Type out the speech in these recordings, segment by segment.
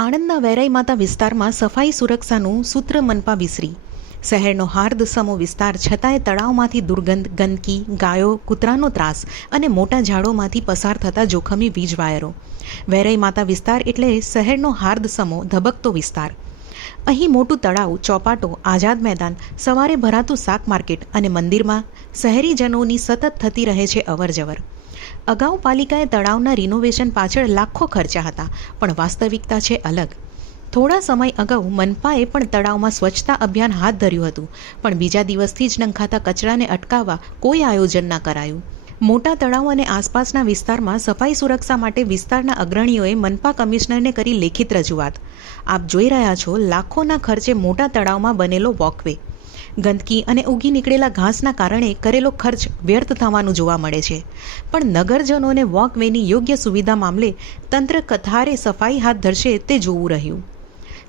આણંદના વેરાઈ માતા વિસ્તારમાં સફાઈ સુરક્ષાનું સૂત્ર મનપા વિસરી. શહેરનો હાર્દસમો વિસ્તાર છતાંય તળાવમાંથી દુર્ગંધ, ગંદકી, ગાયો, કૂતરાનો ત્રાસ અને મોટા ઝાડોમાંથી પસાર થતા જોખમી વીજ વાયરો. વેરાઈ માતા વિસ્તાર એટલે શહેરનો હાર્દસમો ધબકતો વિસ્તાર. અહીં મોટું તળાવ, ચોપાટો, આઝાદ મેદાન, સવારે ભરાતું શાક માર્કેટ અને મંદિરમાં શહેરીજનોની સતત થતી રહે છે અવરજવર. અગાઉ પાલિકાએ તળાવના રિનોવેશન પાછળ લાખો ખર્ચા હતા, પણ વાસ્તવિકતા છે અલગ. થોડા સમય અગાઉ મનપાએ પણ તળાવમાં સ્વચ્છતા અભિયાન હાથ ધર્યું હતું, પણ બીજા દિવસથી જ નંખાતા કચરાને અટકાવવા કોઈ આયોજન ના કરાયું. મોટા તળાવ અને આસપાસના વિસ્તારમાં સફાઈ સુરક્ષા માટે વિસ્તારના અગ્રણીઓએ મનપા કમિશનરને કરી લેખિત રજૂઆત. આપ જોઈ રહ્યા છો લાખોના ખર્ચે મોટા તળાવમાં બનેલો વોકવે. ગંદકી અને ઉગી નીકળેલા ઘાસના કારણે કરેલો ખર્ચ વ્યર્થ થવાનું જોવા મળે છે, પણ નગરજનોને વોકવેની યોગ્ય સુવિધા મામલે તંત્ર કથારે સફાઈ હાથ ધરશે તે જોવું રહ્યું.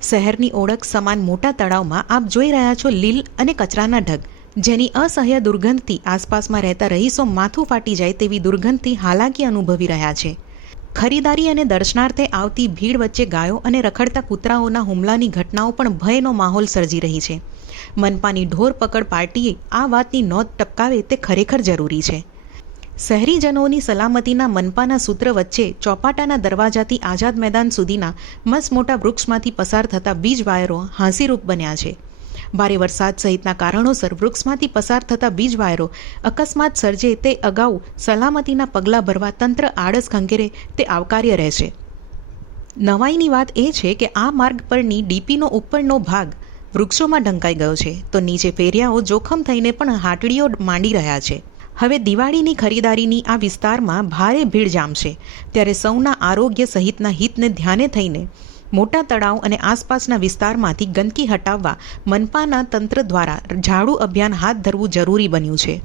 શહેરની ઓળખ સમાન મોટા તળાવમાં આપ જોઈ રહ્યા છો લીલ અને કચરાના ઢગ, જેની અસહ્ય દુર્ગંધથી આસપાસમાં રહેતા રહીશો માથું ફાટી જાય તેવી દુર્ગંધથી હાલાકી અનુભવી રહ્યા છે. ખરીદારી અને દર્શનાર્થે આવતી ભીડ વચ્ચે ગાયો અને રખડતા કૂતરાઓના હુમલાની ઘટનાઓ પણ ભયનો માહોલ સર્જી રહી છે. મનપાની ઢોર પકડ પાર્ટીએ આ વાતની નોંધ ટપકાવે તે ખરેખર જરૂરી છે. શહેરીજનોની સલામતીના મનપાના સૂત્ર વચ્ચે ચોપાટાના દરવાજાથી આઝાદ મેદાન સુધીના મસમોટા વૃક્ષમાંથી પસાર થતા વીજ વાયરો હાંસીરૂપ બન્યા છે. ભારે વરસાદ સહિતના કારણોસર વૃક્ષમાંથી પસાર થતા વીજ વાયરો અકસ્માત સર્જે તે અગાઉ સલામતીના પગલાં ભરવા તંત્ર આળસ ખંખેરે તે આવકાર્ય રહેશે. નવાઈની વાત એ છે કે આ માર્ગ પરની ડીપીનો ઉપરનો ભાગ વૃક્ષોમાં ઢંકાઈ ગયો છે, તો નીચે ફેરિયાઓ જોખમ થઈને પણ હાટડીઓ માંડી રહ્યા છે. હવે દિવાળીની ખરીદારીની આ વિસ્તારમાં ભારે ભીડ જામશે, ત્યારે સૌના આરોગ્ય સહિતના હિતને ધ્યાને થઈને મોટા તળાવ અને આસપાસના વિસ્તારમાંથી ગંદકી હટાવવા મનપાના તંત્ર દ્વારા ઝાડુ અભિયાન હાથ ધરવું જરૂરી બન્યું છે.